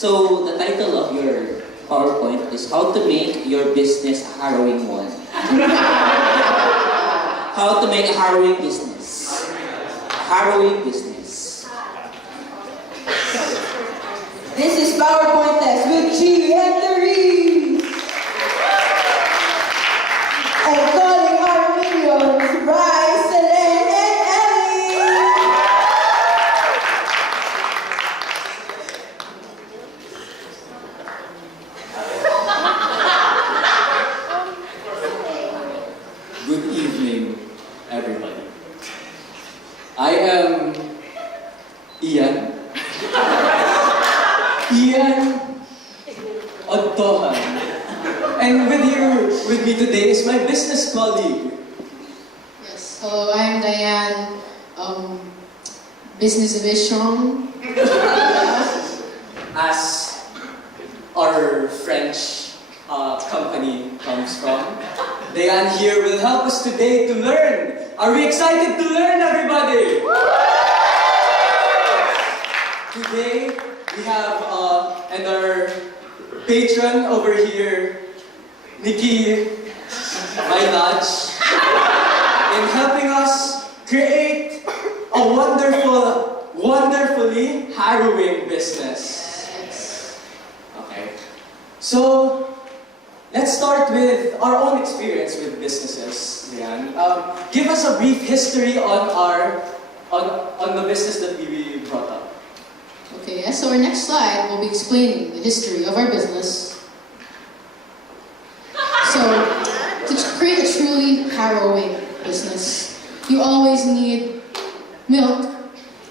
So the title of your PowerPoint is How to Make Your Business a Harrowing One. How to make a harrowing business. Harrowing business. This is Powerpointless with G and the Reed. And calling our minions, Bryce, Elaine, and Ellie. Good evening, everybody. I am Ian. Ian Odtohan. And with me today is my business colleague. Yes, hello, I'm Diane, business division. As our French company comes from. Diane here will help us today to learn. Are we excited to learn, everybody? Today, we have and our patron over here, Nikki, my lodge, in helping us create a wonderfully harrowing business. Okay. So, let's start with our own experience with businesses, Lian. Give us a brief history on the business that we brought up. Okay, yeah, so our next slide will be explaining the history of our business. So, to create a truly harrowing business, you always need milk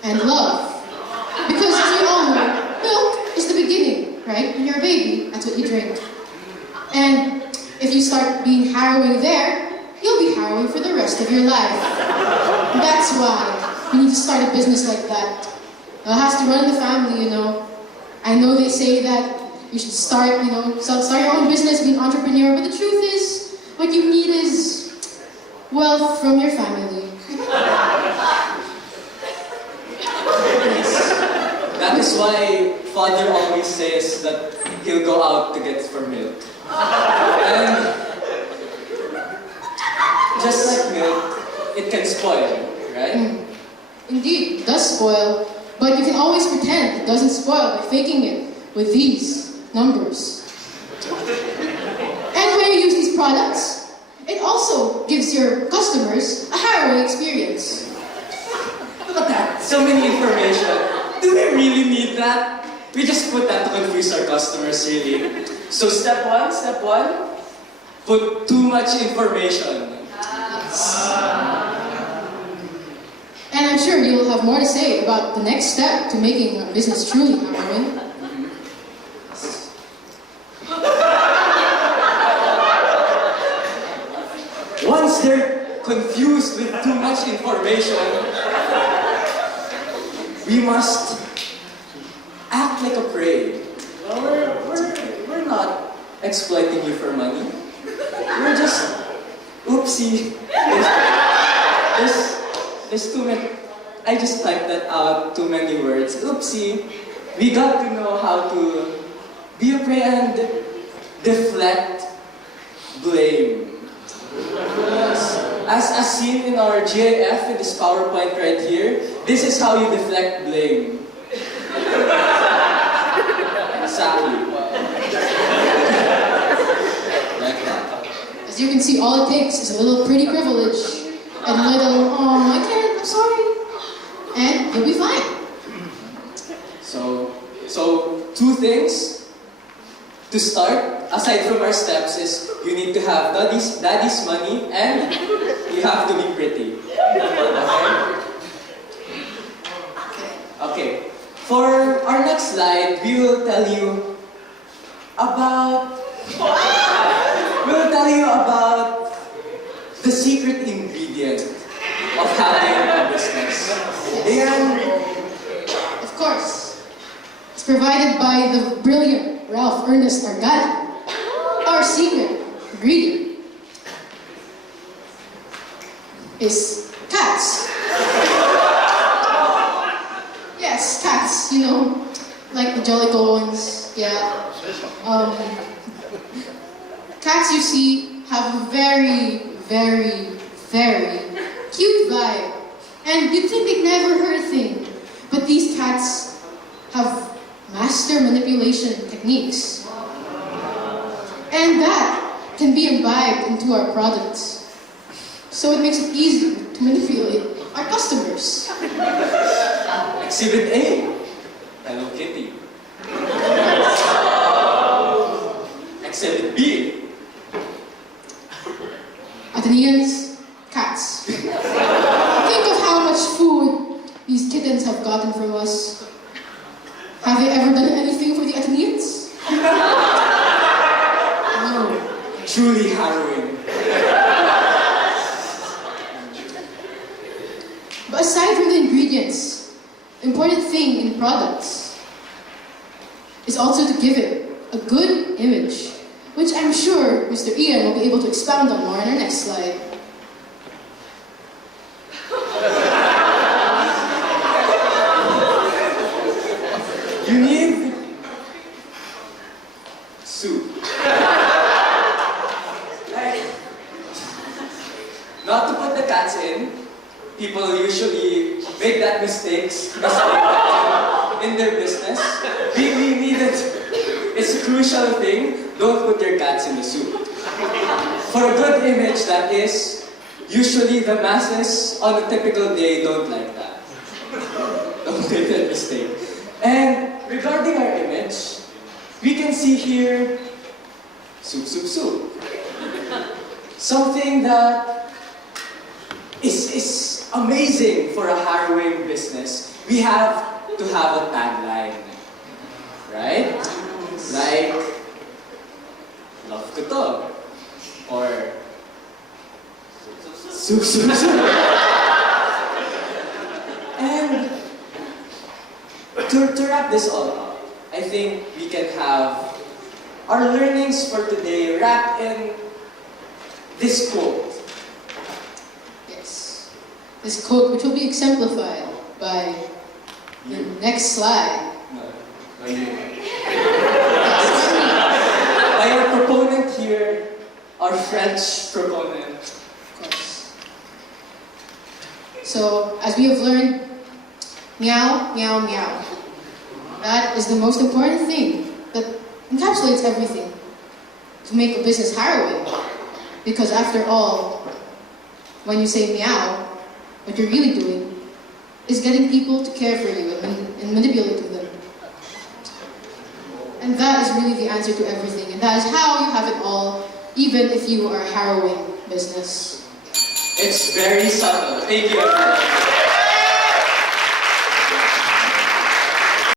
and love. Because as we all know, milk is the beginning, right? When you're a baby, that's what you drink. And if you start being harrowing there, you'll be harrowing for the rest of your life. That's why you need to start a business like that. It has to run in the family, you know. I know they say that you should start your own business, be an entrepreneur, but the truth is, what you need is wealth from your family. That is why father always says that he'll go out to get for milk. And just like milk, it can spoil, right? Indeed, it does spoil, but you can always pretend it doesn't spoil by faking it with these numbers. And when you use these products, it also gives your customers a harrowing experience. Look at that, so many information. Do we really need that? We just put that to confuse our customers, really. So step one, put too much information. And I'm sure you'll have more to say about the next step to making a business truly harrowing. Once they're confused with too much information, we must act like a prey. Well, we're not exploiting you for money. We're just, oopsie. There's too many, I just typed that out, too many words. Oopsie. We got to know how to be a prey and deflect blame. As seen in our GIF in this PowerPoint right here, this is how you deflect blame. Exactly. Like that. As you can see, all it takes is a little pretty privilege and a little, oh, I can't, I'm sorry. And you'll be fine. So two things to start, aside from our steps, is you need to have daddy's money and you have to be pretty. Okay. For our next slide, we will tell you about the secret ingredient of having a business. And Of course, it's provided by the brilliant Ralph Ernest Argadi. Our secret ingredient is cats. Yes, cats, you know, like the Jollicle ones, yeah. Cats you see have a very, very, very cute vibe. And you'd think they'd never hurt a thing. But these cats have master manipulation techniques. And that can be imbibed into our products. So it makes it easier to manipulate our customers. Exhibit A, Hello Kitty. Exhibit B, Athenians, cats. Think of how much food these kittens have gotten from us. Have they ever done anything for the Athenians? No. truly harrowing. But aside from the ingredients, the important thing in products is also to give it a good image, which I'm sure Mr. Ian will be able to expound on more in our next slide. You need soup. Like, not to put the cats in. People usually make that mistake in their business. We need it. It's a crucial thing. Don't put your cats in the soup. For a good image, that is, usually the masses on a typical day don't like that. Don't make that mistake. And regarding our image, we can see here, soup, soup, soup. Something that is amazing for a harrowing business. We have to have a tagline, right? Like, love to talk, or soup, soup, soup. And to wrap this all up, I think we can have our learnings for today wrapped in this quote. Yes. This quote, which will be exemplified by the next slide. By our proponent here, our French proponent. Of course. So, as we have learned, meow, meow, meow. That is the most important thing that encapsulates everything to make a business harrowing. Because after all, when you say meow, what you're really doing is getting people to care for you and manipulating them. And that is really the answer to everything. And that is how you have it all, even if you are a harrowing business. It's very subtle. Thank you, everyone.